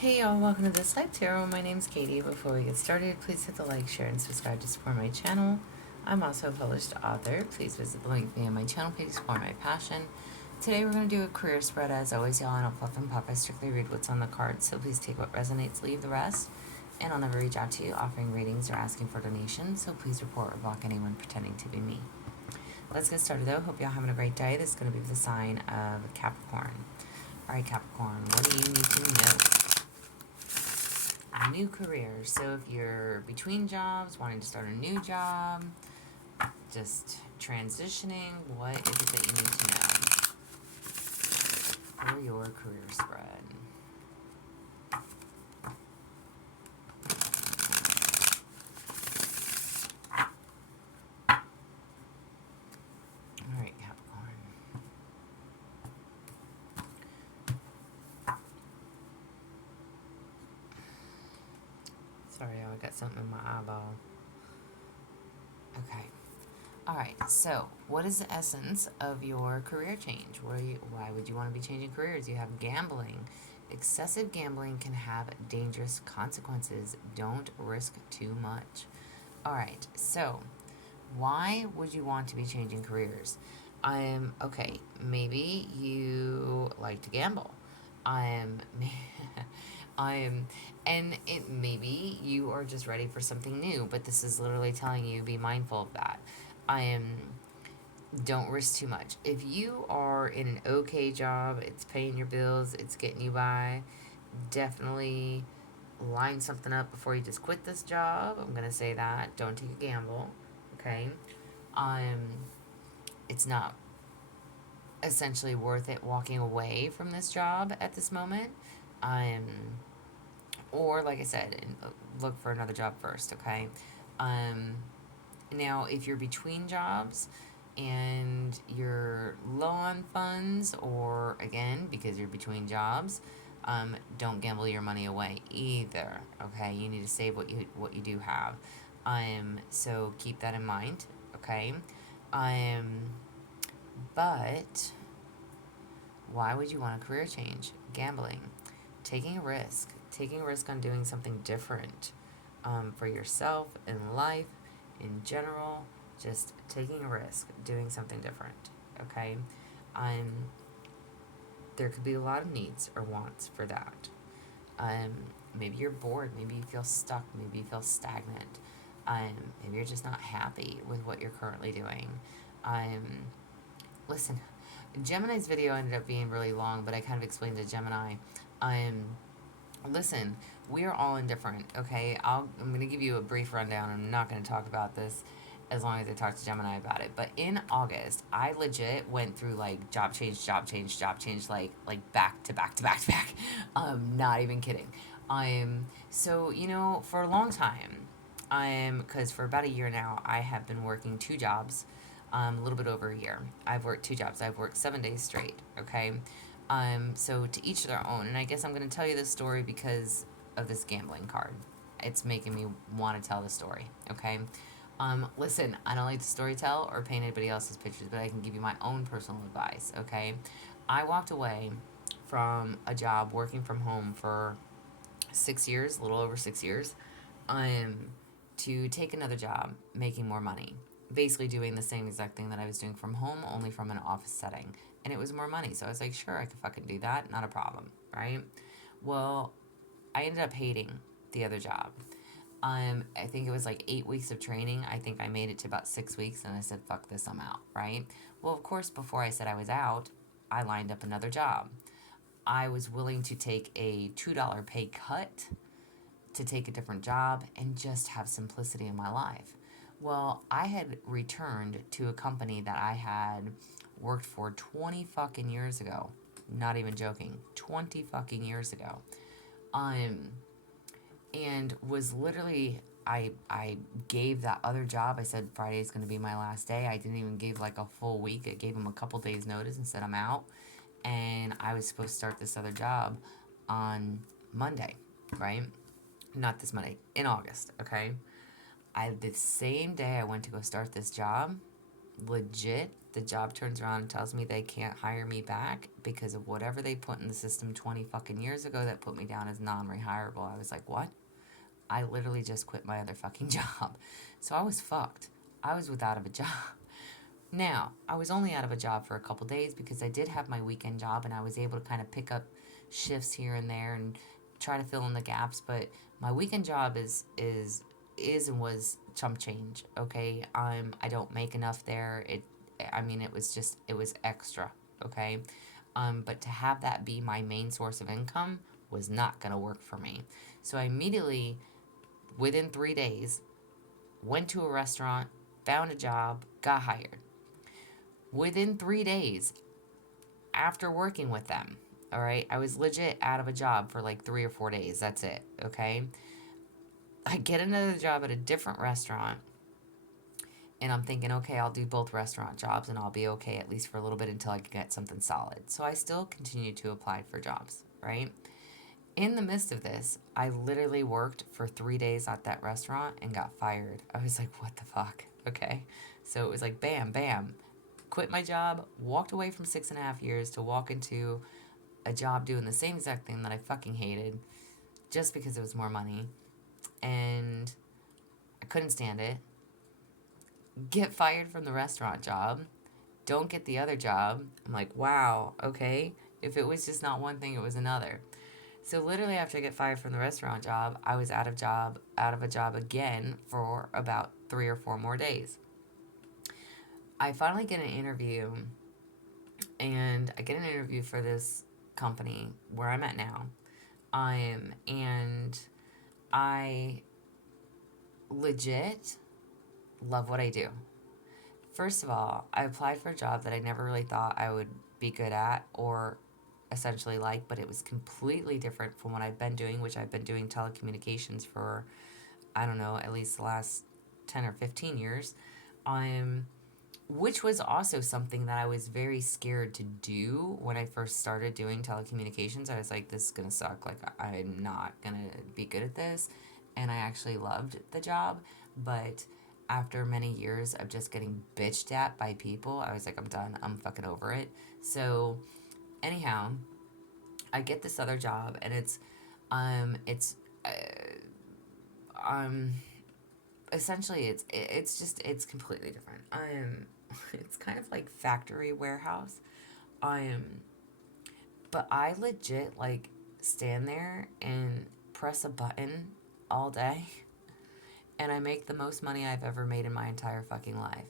Hey y'all, welcome to This Life Tarot. My name's Katie. Before we get started, please hit the like, share, and subscribe to support my channel. I'm also a published author. Please visit the link via my channel page to support my passion. Today we're going to do a career spread. As always, y'all, I don't fluff and pop. I strictly read what's on the card, so please take what resonates, leave the rest. And I'll never reach out to you offering readings or asking for donations, so please report or block anyone pretending to be me. Let's get started though. Hope y'all having a great day. This is going to be the sign of Capricorn. Alright, Capricorn, what do you need to know? A new career. So if you're between jobs, wanting to start a new job, just transitioning, what is it that you need to know for your career spread? Alright, Capricorn. Sorry, I got something in my eyeball. Okay. Alright, so what is the essence of your career change? Why would you want to be changing careers? You have gambling. Excessive gambling can have dangerous consequences. Don't risk too much. Alright, so why would you want to be changing careers? Okay, maybe you like to gamble. Maybe you are just ready for something new, but this is literally telling you be mindful of that. Don't risk too much. If you are in an okay job, it's paying your bills, it's getting you by, definitely line something up before you just quit this job. I'm gonna say that. Don't take a gamble. Okay. It's not essentially worth it walking away from this job at this moment. Or like I said, look for another job first, okay? Now, if you're between jobs and you're low on funds, or again, because you're between jobs, don't gamble your money away either, okay? You need to save what you do have. So keep that in mind, okay? But why would you want a career change? Gambling, taking a risk on doing something different for yourself, in life, in general, just taking a risk, doing something different, okay? There could be a lot of needs or wants for that. Maybe you're bored, maybe you feel stuck, maybe you feel stagnant. Maybe you're just not happy with what you're currently doing. Listen, Gemini's video ended up being really long, but I kind of explained to Gemini. Listen, we are all indifferent, okay? I'm going to give you a brief rundown. I'm not going to talk about this as long as I talk to Gemini about it. But in August, I legit went through like job change, like back to back to back to back. Not even kidding. So, for a long time, because for about a year now, I have been working two jobs. A little bit over a year. I've worked two jobs. I've worked 7 days straight, okay? So to each their own. And I guess I'm going to tell you this story because of this gambling card. It's making me want to tell the story, okay? Listen, I don't like to storytell or paint anybody else's pictures, but I can give you my own personal advice, okay? I walked away from a job working from home for 6 years, a little over 6 years, to take another job, making more money. Basically doing the same exact thing that I was doing from home, only from an office setting. And it was more money. So I was like, sure, I could fucking do that. Not a problem, right? Well, I ended up hating the other job. I think it was like 8 weeks of training. I think I made it to about 6 weeks, and I said, fuck this, I'm out, right? Well, of course, before I said I was out, I lined up another job. I was willing to take a $2 pay cut to take a different job and just have simplicity in my life. Well, I had returned to a company that I had worked for 20 fucking years ago. Not even joking. 20 fucking years ago. And was literally, I gave that other job, I said Friday is going to be my last day. I didn't even give like a full week. I gave them a couple days notice and said I'm out. And I was supposed to start this other job on Monday, right? Not this Monday, in August, okay? The same day I went to go start this job, legit, The job turns around and tells me they can't hire me back because of whatever they put in the system 20 fucking years ago that put me down as non-rehirable. I was like, what? I literally just quit my other fucking job. So I was fucked. I was without of a job. Now, I was only out of a job for a couple days because I did have my weekend job and I was able to kind of pick up shifts here and there and try to fill in the gaps, but my weekend job is and was chump change, okay? I don't make enough there. It was extra, okay? But to have that be my main source of income was not going to work for me. So I immediately, within 3 days, went to a restaurant, found a job, got hired. Within 3 days after working with them, all right, I was legit out of a job for like 3 or 4 days. That's it, okay? I get another job at a different restaurant, and I'm thinking, okay, I'll do both restaurant jobs and I'll be okay at least for a little bit until I can get something solid. So I still continue to apply for jobs, right? In the midst of this, I literally worked for 3 days at that restaurant and got fired. I was like, what the fuck? Okay. So it was like, bam, bam. Quit my job, walked away from 6.5 years to walk into a job doing the same exact thing that I fucking hated just because it was more money. And I couldn't stand it. Get fired from the restaurant job. Don't get the other job. I'm like, wow, okay. If it was just not one thing, it was another. So literally after I get fired from the restaurant job, I was out of a job again for about 3 or 4 more days. I finally get an interview, and I get an interview for this company where I'm at now. And I legit love what I do. First of all, I applied for a job that I never really thought I would be good at or essentially like, but it was completely different from what I've been doing, which I've been doing telecommunications for, I don't know, at least the last 10 or 15 years. Which was also something that I was very scared to do when I first started doing telecommunications. I was like, this is going to suck. Like, I'm not going to be good at this. And I actually loved the job. But after many years of just getting bitched at by people, I was like, I'm done. I'm fucking over it. So, anyhow, I get this other job, and uh, um, essentially it's completely different. It's kind of like factory warehouse. Um, but I legit like stand there and press a button all day, and I make the most money I've ever made in my entire fucking life.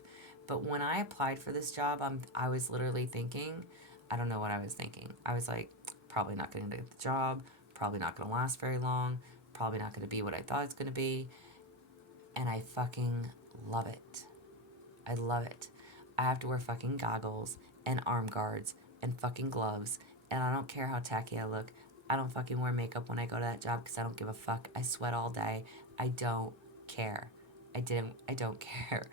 But when I applied for this job, I was literally thinking, I don't know what I was thinking. I was like, probably not going to get the job, probably not going to last very long, probably not going to be what I thought it's going to be, and I fucking love it. I love it. I have to wear fucking goggles and arm guards and fucking gloves, and I don't care how tacky I look. I don't fucking wear makeup when I go to that job because I don't give a fuck. I sweat all day. I don't care. I don't care.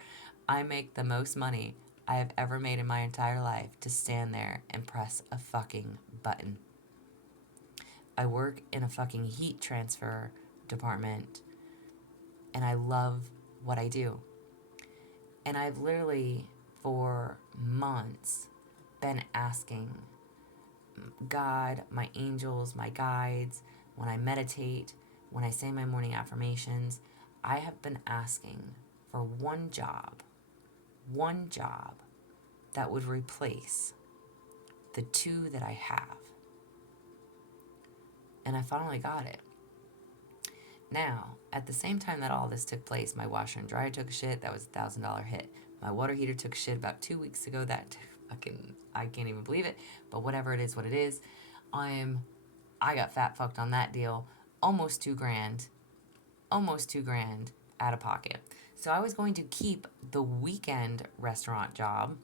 I make the most money I have ever made in my entire life to stand there and press a fucking button. I work in a fucking heat transfer department, and I love what I do. And I've literally, for months, been asking God, my angels, my guides, when I meditate, when I say my morning affirmations, I have been asking for one job that would replace the two that I have. And I finally got it. Now, at the same time that all this took place, my washer and dryer took a shit. That was a $1,000 hit. My water heater took a shit about 2 weeks ago. That I can't even believe it. But whatever it is, what it is. I got fat fucked on that deal. Almost $2,000. Almost $2,000 out of pocket. So I was going to keep the weekend restaurant job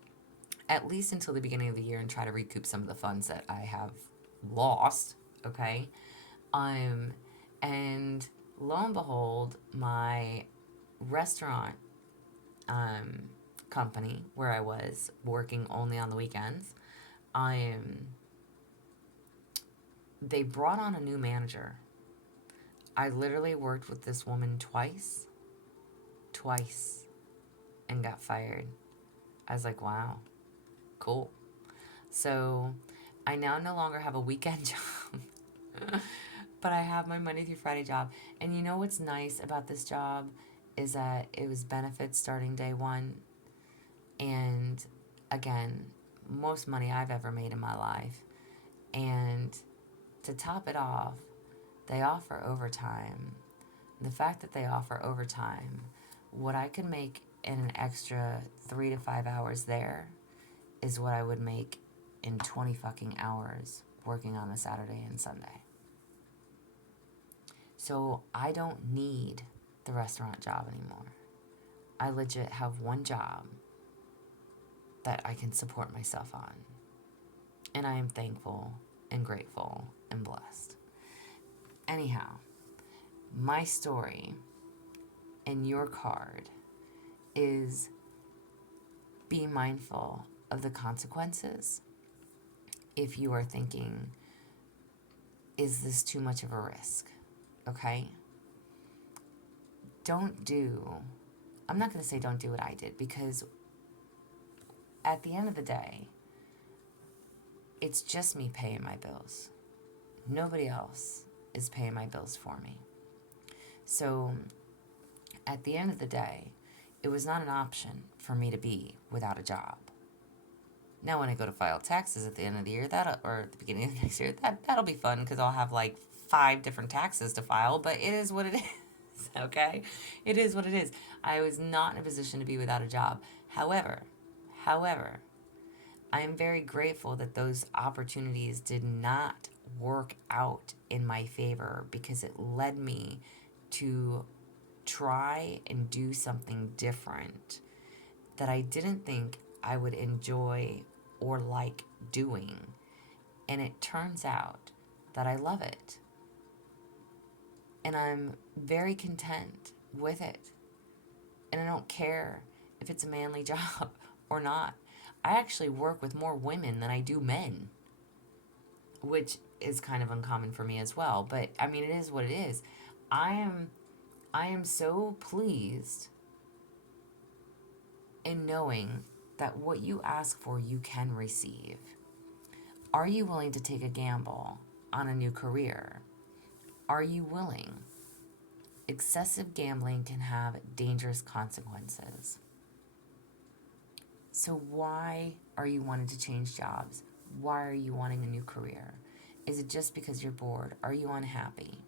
at least until the beginning of the year and try to recoup some of the funds that I have lost. Okay. And lo and behold, my restaurant company where I was working only on the weekends, they brought on a new manager. I literally worked with this woman twice, and got fired. I was like, wow. Cool. So I now no longer have a weekend job, but I have my Monday through Friday job. And you know what's nice about this job is that it was benefits starting day one. And again, most money I've ever made in my life. And to top it off, they offer overtime. The fact that they offer overtime, what I could make in an extra 3 to 5 hours there is what I would make in 20 fucking hours working on a Saturday and Sunday. So I don't need the restaurant job anymore. I legit have one job that I can support myself on. And I am thankful and grateful and blessed. Anyhow, my story and your card is be mindful of the consequences if you are thinking, is this too much of a risk? Okay? I'm not going to say don't do what I did, because at the end of the day, it's just me paying my bills. Nobody else is paying my bills for me. So at the end of the day, it was not an option for me to be without a job. Now, when I go to file taxes at the end of the year, or at the beginning of next year, that'll be fun, because I'll have like 5 different taxes to file. But it is what it is. Okay, it is what it is. I was not in a position to be without a job. However, I am very grateful that those opportunities did not work out in my favor, because it led me to try and do something different that I didn't think I would enjoy or like doing. And it turns out that I love it. And I'm very content with it. And I don't care if it's a manly job or not. I actually work with more women than I do men, which is kind of uncommon for me as well. But I mean, it is what it is. I am so pleased in knowing that what you ask for, you can receive. Are you willing to take a gamble on a new career? Are you willing? Excessive gambling can have dangerous consequences. So why are you wanting to change jobs? Why are you wanting a new career? Is it just because you're bored? Are you unhappy?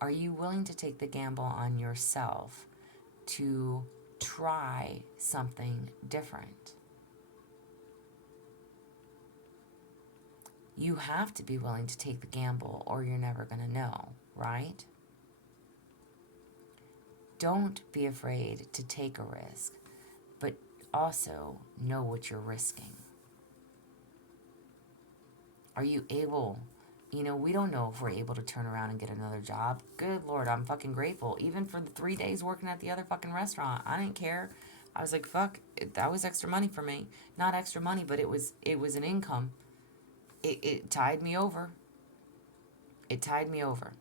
Are you willing to take the gamble on yourself to try something different? You have to be willing to take the gamble, or you're never going to know, right? Don't be afraid to take a risk, but also know what you're risking. Are you able? We don't know if we're able to turn around and get another job. Good Lord, I'm fucking grateful. Even for the 3 days working at the other fucking restaurant, I didn't care. I was like, fuck, that was extra money for me. Not extra money, but it was an income. It tied me over. It tied me over.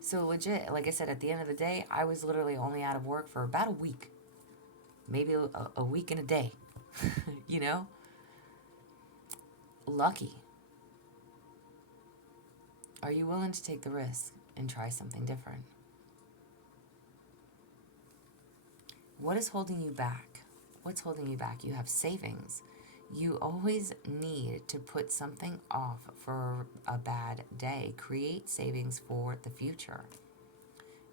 So legit, like I said, at the end of the day, I was literally only out of work for about a week. Maybe a week and a day. Lucky. Are you willing to take the risk and try something different? What is holding you back? What's holding you back? You have savings. You always need to put something off for a bad day. Create savings for the future.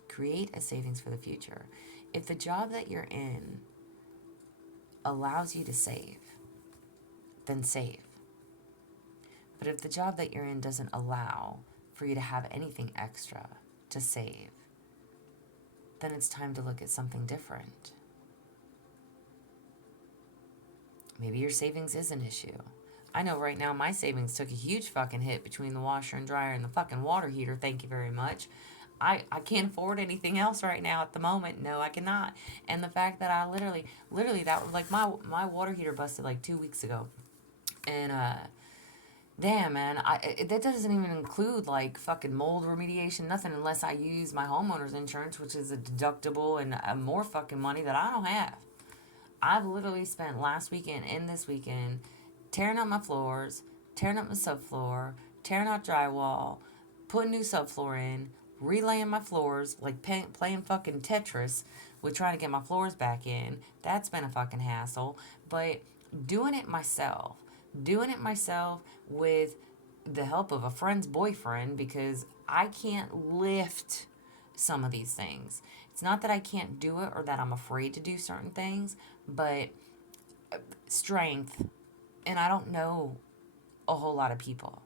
Create a savings for the future. If the job that you're in allows you to save, then save. But if the job that you're in doesn't allow for you to have anything extra to save, then it's time to look at something different. Maybe your savings is an issue. I know right now my savings took a huge fucking hit between the washer and dryer and the fucking water heater. Thank you very much. I can't afford anything else right now at the moment. No, I cannot. And the fact that I literally that was like my water heater busted like 2 weeks ago. And damn, man, that doesn't even include like fucking mold remediation, nothing, unless I use my homeowner's insurance, which is a deductible and more fucking money that I don't have. I've literally spent last weekend and this weekend tearing up my floors, tearing up my subfloor, tearing out drywall, putting new subfloor in, relaying my floors, like playing fucking Tetris with trying to get my floors back in. That's been a fucking hassle. But doing it myself, with the help of a friend's boyfriend, because I can't lift some of these things. It's not that I can't do it or that I'm afraid to do certain things, but strength, and I don't know a whole lot of people.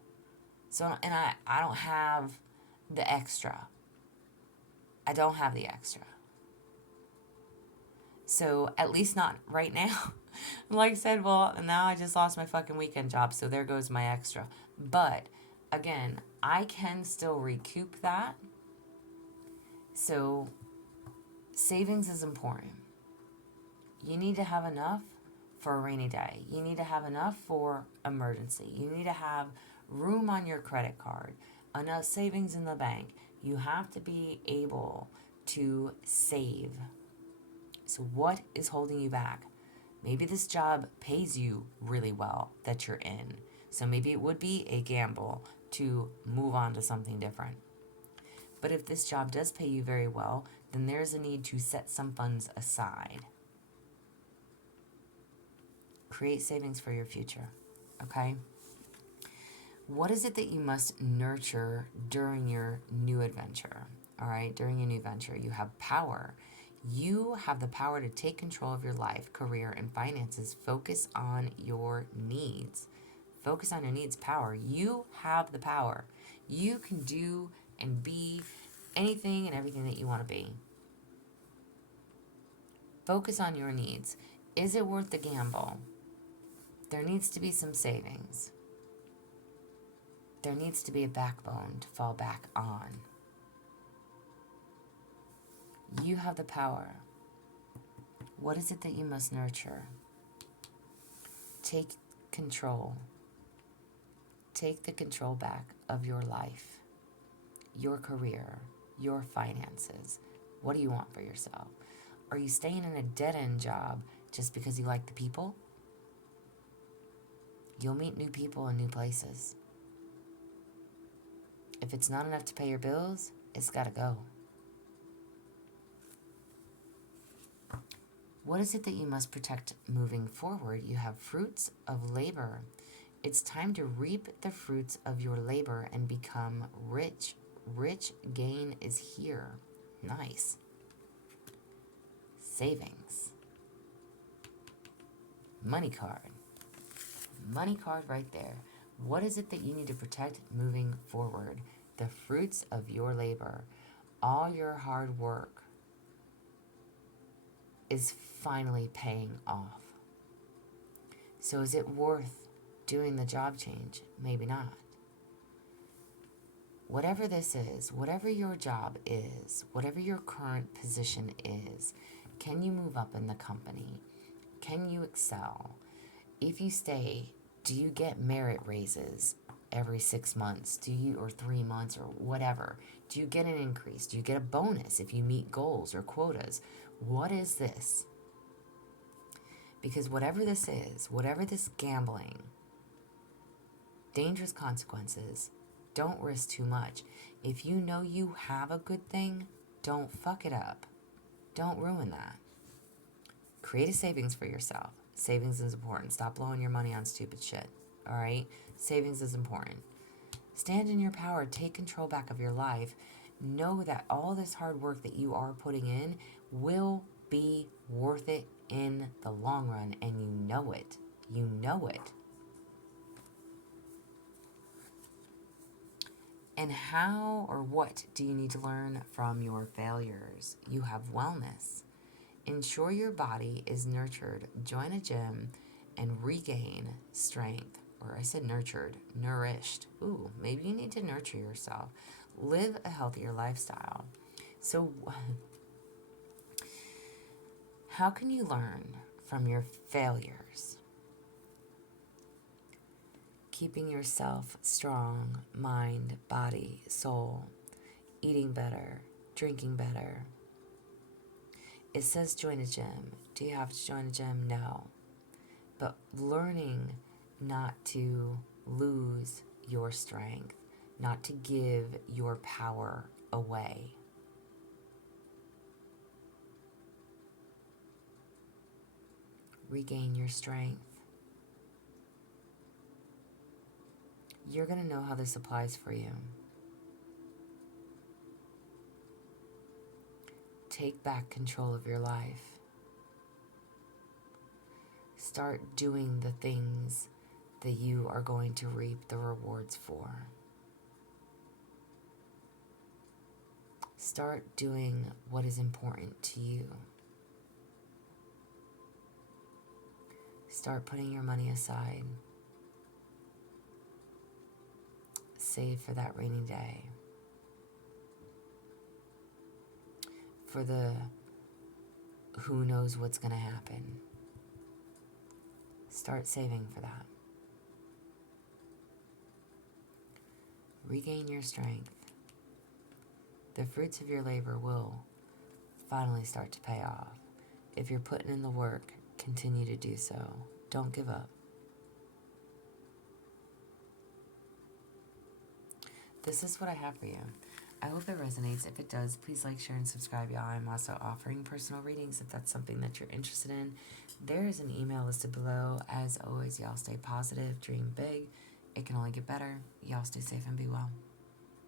So, and I don't have the extra. I don't have the extra. So, at least not right now. Like I said, well, now I just lost my fucking weekend job, so there goes my extra. But, again, I can still recoup that. So, savings is important. You need to have enough for a rainy day. You need to have enough for emergency. You need to have room on your credit card, enough savings in the bank. You have to be able to save. So what is holding you back? Maybe this job pays you really well that you're in. So maybe it would be a gamble to move on to something different. But if this job does pay you very well, then there's a need to set some funds aside. Create savings for your future, okay? What is it that you must nurture during your new adventure? All right, during your new venture, you have power. You have the power to take control of your life, career, and finances. Focus on your needs. Focus on your needs, power. You have the power. You can do and be anything and everything that you want to be. Focus on your needs. Is it worth the gamble? There needs to be some savings. There needs to be a backbone to fall back on. You have the power. What is it that you must nurture? Take control. Take the control back of your life, your career, your finances. What do you want for yourself? Are you staying in a dead-end job just because you like the people? You'll meet new people in new places. If it's not enough to pay your bills, it's got to go. What is it that you must protect moving forward? You have fruits of labor. It's time to reap the fruits of your labor and become rich. Rich gain is here. Nice. Savings. Money card. Money card right there. What is it that you need to protect moving forward? The fruits of your labor. All your hard work is finally paying off. So is it worth doing the job change? Maybe not. Whatever this is, whatever your job is, whatever your current position is, can you move up in the company? Can you excel? If you stay, do you get merit raises every 6 months? Do you, or 3 months, or whatever? Do you get an increase? Do you get a bonus if you meet goals or quotas? What is this? Because whatever this is, whatever this gambling, dangerous consequences, don't risk too much. If you know you have a good thing, don't fuck it up. Don't ruin that. Create a savings for yourself. Savings is important. Stop blowing your money on stupid shit. All right? Savings is important. Stand in your power. Take control back of your life. Know that all this hard work that you are putting in will be worth it in the long run, and you know it. You know it. And how or what do you need to learn from your failures? You have wellness. Ensure your body is nurtured. Join a gym and regain strength. Or I said nurtured, nourished. Ooh, maybe you need to nurture yourself. Live a healthier lifestyle. So, how can you learn from your failures? Keeping yourself strong, mind, body, soul, eating better, drinking better. It says join a gym. Do you have to join a gym? No. But learning not to lose your strength, not to give your power away. Regain your strength. You're going to know how this applies for you. Take back control of your life. Start doing the things that you are going to reap the rewards for. Start doing what is important to you. Start putting your money aside. Save for that rainy day. For the who knows what's going to happen. Start saving for that. Regain your strength. The fruits of your labor will finally start to pay off. If you're putting in the work, continue to do so. Don't give up. This is what I have for you. I hope it resonates. If it does, please like, share, and subscribe, y'all. I'm also offering personal readings if that's something that you're interested in. There is an email listed below. As always, y'all stay positive, dream big. It can only get better. Y'all stay safe and be well.